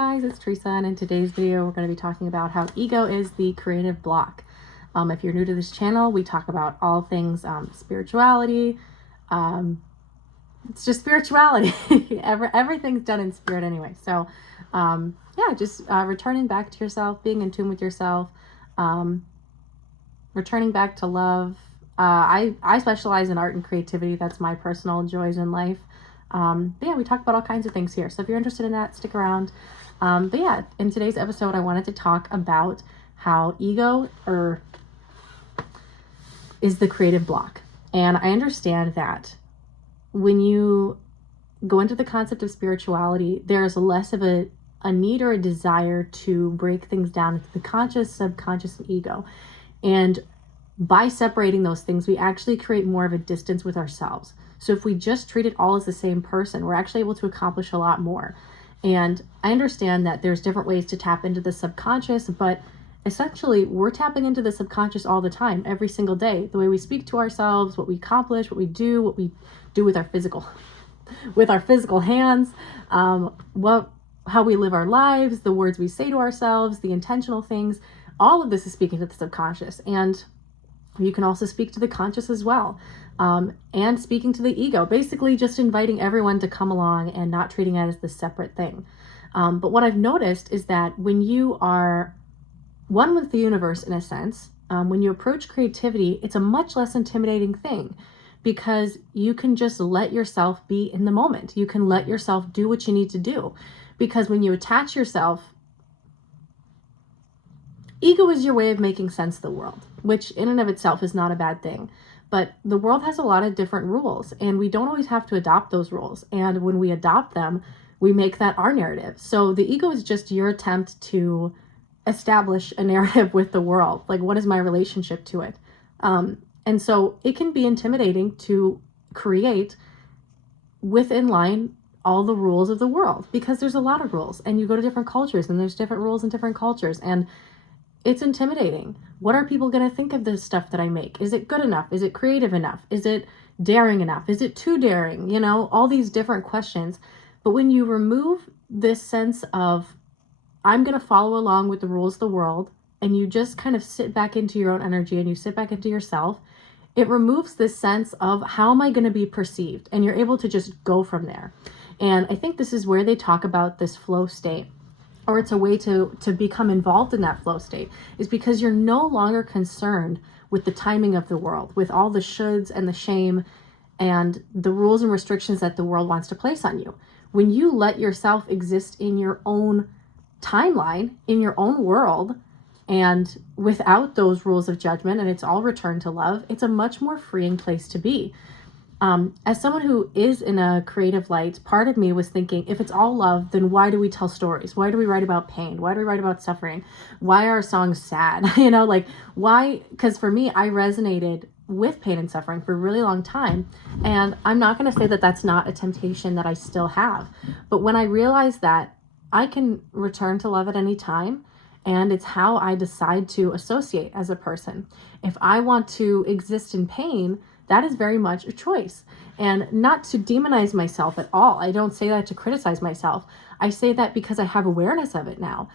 guys, it's Teresa, and in today's video we're going to be talking about how ego is the creative block. If you're new to this channel, we talk about all things spirituality. It's just spirituality. Everything's done in spirit anyway. So yeah, just returning back to yourself, being in tune with yourself, returning back to love. I specialize in art and creativity. That's my personal joys in life. But yeah, we talk about all kinds of things here. So if you're interested in that, stick around. But yeah, in today's episode, I wanted to talk about how ego is the creative block. And I understand that when you go into the concept of spirituality, there's less of a need or a desire to break things down into the conscious, subconscious, and ego. And by separating those things, we actually create more of a distance with ourselves. So if we just treat it all as the same person, we're actually able to accomplish a lot more. And I understand that there's different ways to tap into the subconscious, but essentially we're tapping into the subconscious all the time, every single day. The way we speak to ourselves, what we accomplish, what we do with our physical hands, how we live our lives, the words we say to ourselves, the intentional things, all of this is speaking to the subconscious. And you can also speak to the conscious as well. And speaking to the ego, basically just inviting everyone to come along and not treating it as this separate thing. But what I've noticed is that when you are one with the universe, in a sense, when you approach creativity, it's a much less intimidating thing because you can just let yourself be in the moment. You can let yourself do what you need to do. Because when you attach yourself, ego is your way of making sense of the world, which in and of itself is not a bad thing. But the world has a lot of different rules, and we don't always have to adopt those rules. And when we adopt them, we make that our narrative. So the ego is just your attempt to establish a narrative with the world. Like, what is my relationship to it? And so it can be intimidating to create within line all the rules of the world, because there's a lot of rules, and you go to different cultures and there's different rules in different cultures, and it's intimidating. What are people going to think of this stuff that I make? Is it good enough? Is it creative enough? Is it daring enough? Is it too daring? You know, all these different questions. But when you remove this sense of, I'm going to follow along with the rules of the world, and you just kind of sit back into your own energy and you sit back into yourself, it removes this sense of, how am I going to be perceived? And you're able to just go from there. And I think this is where they talk about this flow state, or it's a way to become involved in that flow state, is because you're no longer concerned with the timing of the world, with all the shoulds and the shame and the rules and restrictions that the world wants to place on you. When you let yourself exist in your own timeline, in your own world, and without those rules of judgment, and it's all returned to love, it's a much more freeing place to be. As someone who is in a creative light, part of me was thinking, if it's all love, then why do we tell stories? Why do we write about pain? Why do we write about suffering? Why are our songs sad? Why? Because for me, I resonated with pain and suffering for a really long time. And I'm not going to say that that's not a temptation that I still have. But when I realized that I can return to love at any time, and it's how I decide to associate as a person. If I want to exist in pain, that is very much a choice. And not to demonize myself at all. I don't say that to criticize myself. I say that because I have awareness of it now.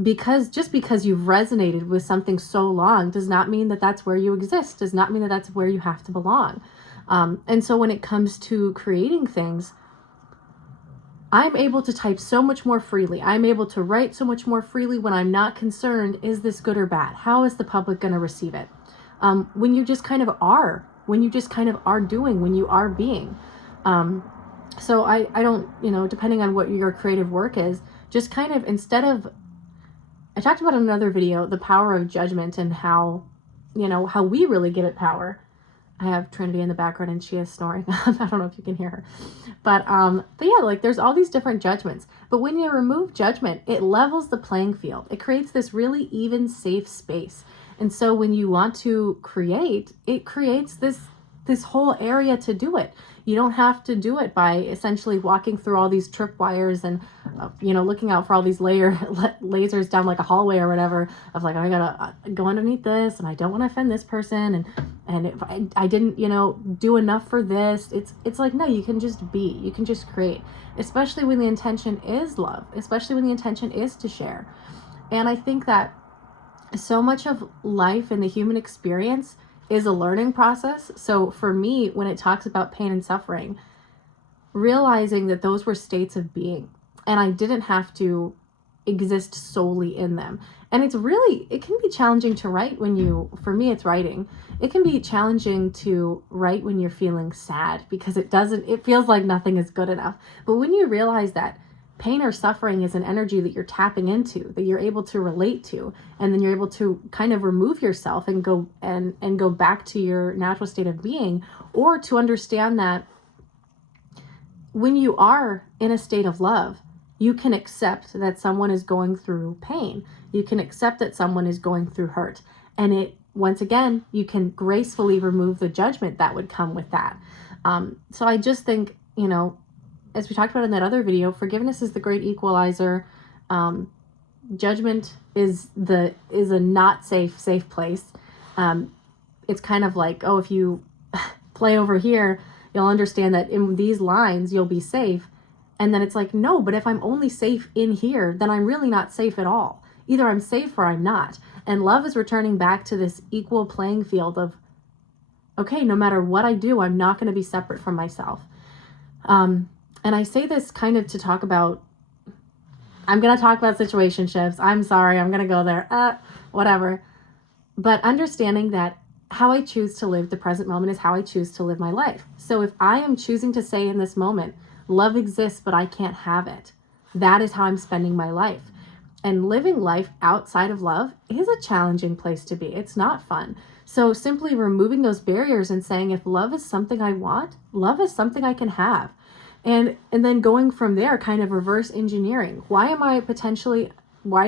Because you've resonated with something so long does not mean that that's where you exist, does not mean that that's where you have to belong. And so when it comes to creating things, I'm able to type so much more freely. I'm able to write so much more freely when I'm not concerned, is this good or bad? How is the public going to receive it? When you just kind of are doing, when you are being. So I don't, depending on what your creative work is, just kind of, I talked about in another video, the power of judgment and how we really give it power. I have Trinity in the background and she is snoring. I don't know if you can hear her. But yeah, like, there's all these different judgments. But when you remove judgment, it levels the playing field. It creates this really even, safe space. And so when you want to create, it creates this whole area to do it. You don't have to do it by essentially walking through all these tripwires and, looking out for all these lasers down like a hallway or whatever of like, oh, I gotta go underneath this and I don't want to offend this person. And if I didn't, do enough for this, it's like, no, you can just be, you can just create, especially when the intention is love, especially when the intention is to share. And I think that so much of life and the human experience is a learning process. So for me, when it talks about pain and suffering, realizing that those were states of being and I didn't have to exist solely in them. And it can be challenging to write for me, it's writing. It can be challenging to write when you're feeling sad because it feels like nothing is good enough. But when you realize that pain or suffering is an energy that you're tapping into, that you're able to relate to, and then you're able to kind of remove yourself and go back to your natural state of being, or to understand that when you are in a state of love, you can accept that someone is going through pain. You can accept that someone is going through hurt. And once again, you can gracefully remove the judgment that would come with that. So I just think, as we talked about in that other video, forgiveness is the great equalizer. Judgment is a not safe place. It's kind of like, oh, if you play over here, you'll understand that in these lines, you'll be safe. And then it's like, no, but if I'm only safe in here, then I'm really not safe at all. Either I'm safe or I'm not. And love is returning back to this equal playing field of, okay, no matter what I do, I'm not going to be separate from myself. And I say this kind of to talk about, I'm going to talk about situationships. I'm sorry, I'm going to go there, whatever. But understanding that how I choose to live the present moment is how I choose to live my life. So if I am choosing to say in this moment, love exists, but I can't have it, that is how I'm spending my life. And living life outside of love is a challenging place to be. It's not fun. So simply removing those barriers and saying, if love is something I want, love is something I can have. And then going from there, kind of reverse engineering. Why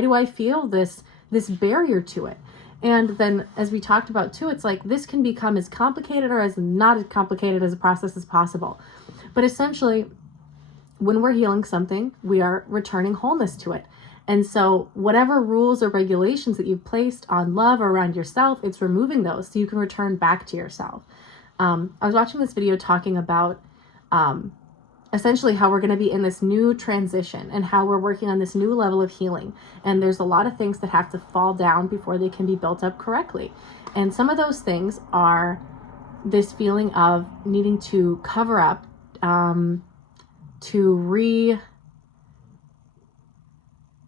do I feel this barrier to it? And then, as we talked about too, it's like this can become as complicated or as not as complicated as a process as possible. But essentially, when we're healing something, we are returning wholeness to it. And so whatever rules or regulations that you've placed on love or around yourself, it's removing those so you can return back to yourself. I was watching this video talking about essentially how we're going to be in this new transition and how we're working on this new level of healing. And there's a lot of things that have to fall down before they can be built up correctly. And some of those things are this feeling of needing to cover up,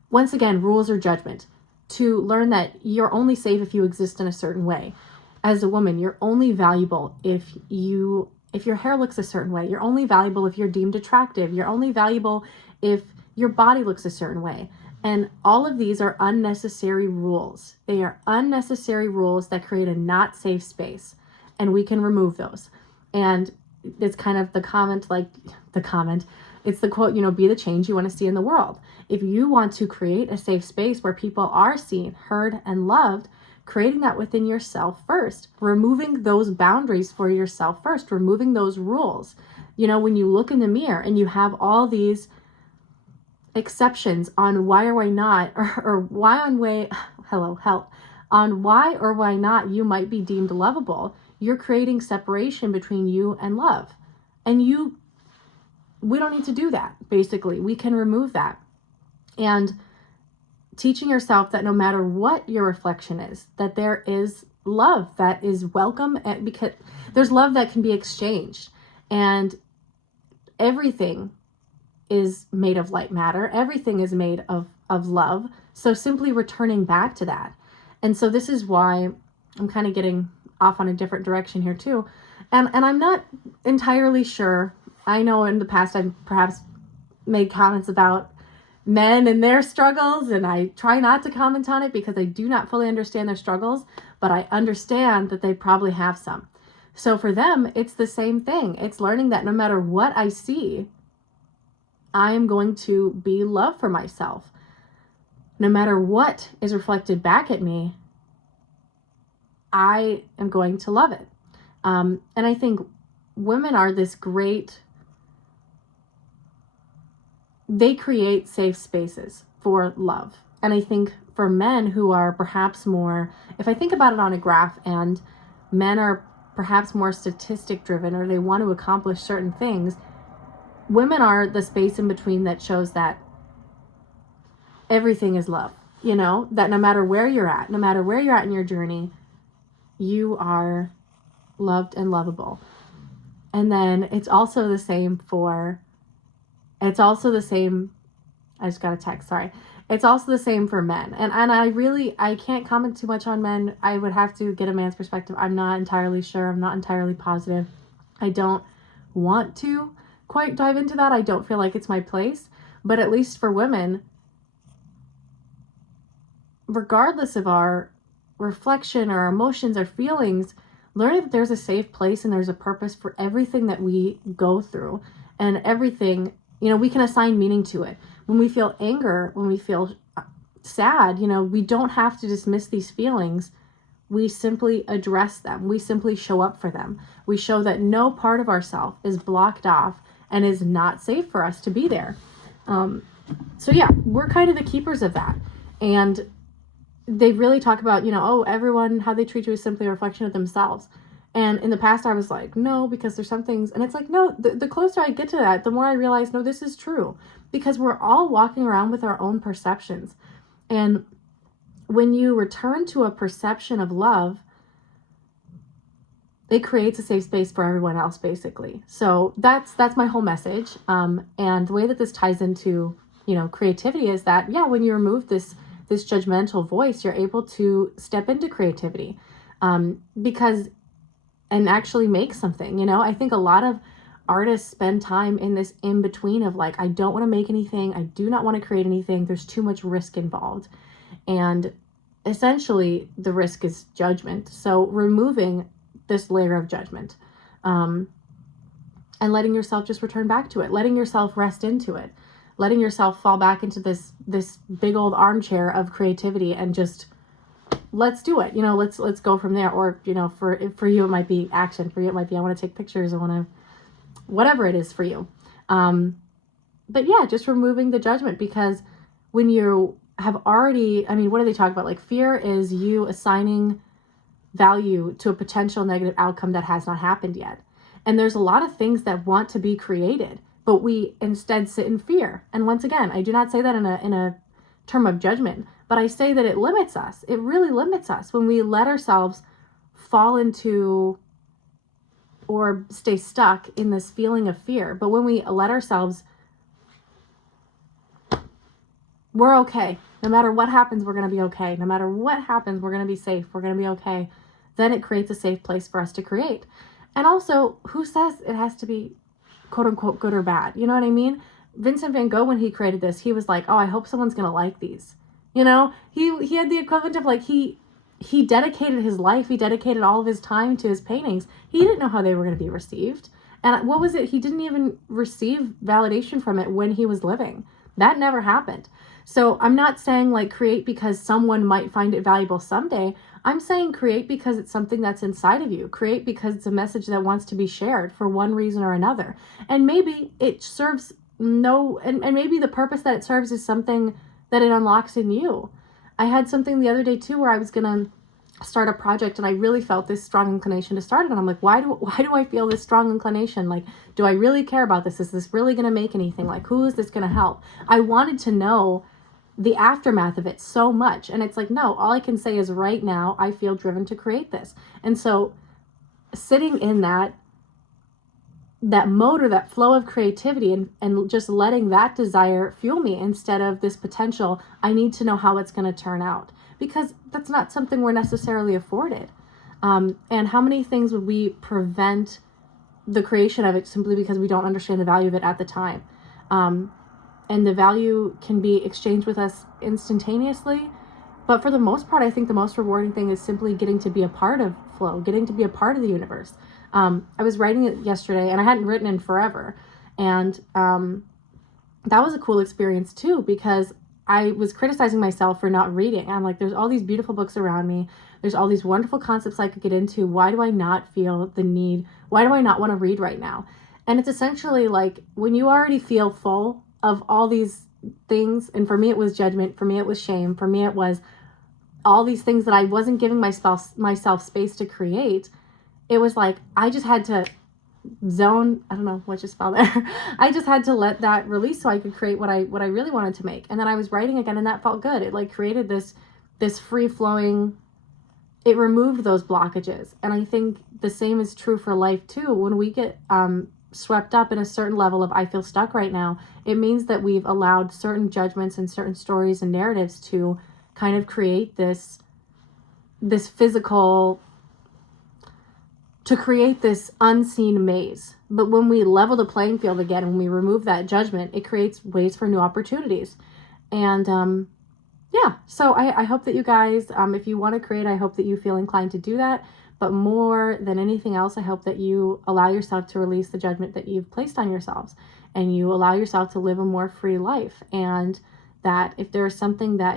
once again, rules or judgment, to learn that you're only safe if you exist in a certain way. As a woman, you're only valuable if your hair looks a certain way. You're only valuable if you're deemed attractive. You're only valuable if your body looks a certain way. And all of these are unnecessary rules. They are unnecessary rules that create a not safe space. And we can remove those. And it's kind of it's the quote, be the change you want to see in the world. If you want to create a safe space where people are seen, heard, and loved, creating that within yourself first, removing those boundaries for yourself first, removing those rules. When you look in the mirror and you have all these exceptions on why or why not, or why on way, hello, help, on why or why not you might be deemed lovable, you're creating separation between you and love. And we don't need to do that, basically. We can remove that. And teaching yourself that no matter what your reflection is, that there is love that is welcome, because there's love that can be exchanged. And everything is made of light matter. Everything is made of love. So simply returning back to that. And so this is why I'm kind of getting off on a different direction here too. And I'm not entirely sure. I know in the past I've perhaps made comments about men and their struggles, and I try not to comment on it because I do not fully understand their struggles, but I understand that they probably have some. So for them, it's the same thing. It's learning that no matter what I see, I am going to be love for myself. No matter what is reflected back at me, I am going to love it. And I think women are this great, they create safe spaces for love. And I think for men who are perhaps more, if I think about it on a graph, and men are perhaps more statistic driven, or they want to accomplish certain things, women are the space in between that shows that everything is love, that no matter where you're at in your journey, you are loved and lovable. And then it's also the same, I just got a text, sorry. It's also the same for men. And I can't comment too much on men. I would have to get a man's perspective. I'm not entirely sure. I'm not entirely positive. I don't want to quite dive into that. I don't feel like it's my place. But at least for women, regardless of our reflection or our emotions or feelings, learning that there's a safe place and there's a purpose for everything that we go through, and everything, we can assign meaning to it. When we feel anger, when we feel sad, we don't have to dismiss these feelings. We simply address them. We simply show up for them. We show that no part of ourselves is blocked off and is not safe for us to be there. So yeah, we're kind of the keepers of that. And they really talk about, everyone, how they treat you is simply a reflection of themselves. And in the past, I was like, no, because there's some things. And it's like, no, the closer I get to that, the more I realize, no, this is true. Because we're all walking around with our own perceptions. And when you return to a perception of love, it creates a safe space for everyone else, basically. So that's my whole message. And the way that this ties into, creativity is that, yeah, when you remove this judgmental voice, you're able to step into creativity, and actually make something. I think a lot of artists spend time in this in between of like, I don't want to make anything. I do not want to create anything. There's too much risk involved. And essentially the risk is judgment. So removing this layer of judgment, and letting yourself just return back to it, letting yourself rest into it, letting yourself fall back into this big old armchair of creativity, and just let's do it. Let's go from there. Or, for you, it might be action. For you, it might be, I want to take pictures. I want to, whatever it is for you. But yeah, just removing the judgment, because when you have already, what do they talk about? Like, fear is you assigning value to a potential negative outcome that has not happened yet. And there's a lot of things that want to be created, but we instead sit in fear. And once again, I do not say that in a term of judgment, but I say that it limits us. It really limits us when we let ourselves fall into or stay stuck in this feeling of fear. But when we let ourselves, we're okay. No matter what happens, we're going to be okay. No matter what happens, we're going to be safe. We're going to be okay. Then it creates a safe place for us to create. And also, who says it has to be quote unquote good or bad? You know what I mean? Vincent van Gogh, when he created this, he was like, oh, I hope someone's going to like these. He had the equivalent of like, he dedicated his life. He dedicated all of his time to his paintings. He didn't know how they were going to be received. And what was it? He didn't even receive validation from it when he was living. That never happened. So I'm not saying like create because someone might find it valuable someday. I'm saying create because it's something that's inside of you. Create because it's a message that wants to be shared for one reason or another. And maybe it serves and maybe the purpose that it serves is something that it unlocks in you. I had something the other day too where I was going to start a project, and I really felt this strong inclination to start it. And I'm like, why do I feel this strong inclination? Like, do I really care about this? Is this really going to make anything? Like, who is this going to help? I wanted to know the aftermath of it so much. And it's like, no, all I can say is right now I feel driven to create this. And so sitting in that motor, that flow of creativity, and just letting that desire fuel me instead of this potential, I need to know how it's going to turn out, because that's not something we're necessarily afforded. And how many things would we prevent the creation of it simply because we don't understand the value of it at the time? And the value can be exchanged with us instantaneously. But for the most part, I think the most rewarding thing is simply getting to be a part of flow, getting to be a part of the universe. I was writing it yesterday, and I hadn't written in forever. And that was a cool experience too, because I was criticizing myself for not reading. I'm like, there's all these beautiful books around me. There's all these wonderful concepts I could get into. Why do I not feel the need? Why do I not want to read right now? And it's essentially like when you already feel full of all these things, and for me it was judgment, for me it was shame, for me it was all these things that I wasn't giving myself space to create. It was like I just had to zone, I don't know what just fell there. I just had to let that release so I could create what I really wanted to make. And then I was writing again, and that felt good. It like created this free flowing, it removed those blockages. And I think the same is true for life too. When we get swept up in a certain level of I feel stuck right now, it means that we've allowed certain judgments and certain stories and narratives to kind of create this physical, to create this unseen maze. But when we level the playing field again, when we remove that judgment, it creates ways for new opportunities. And yeah, so I hope that you guys, if you want to create, I hope that you feel inclined to do that. But more than anything else, I hope that you allow yourself to release the judgment that you've placed on yourselves, and you allow yourself to live a more free life. And that if there is something that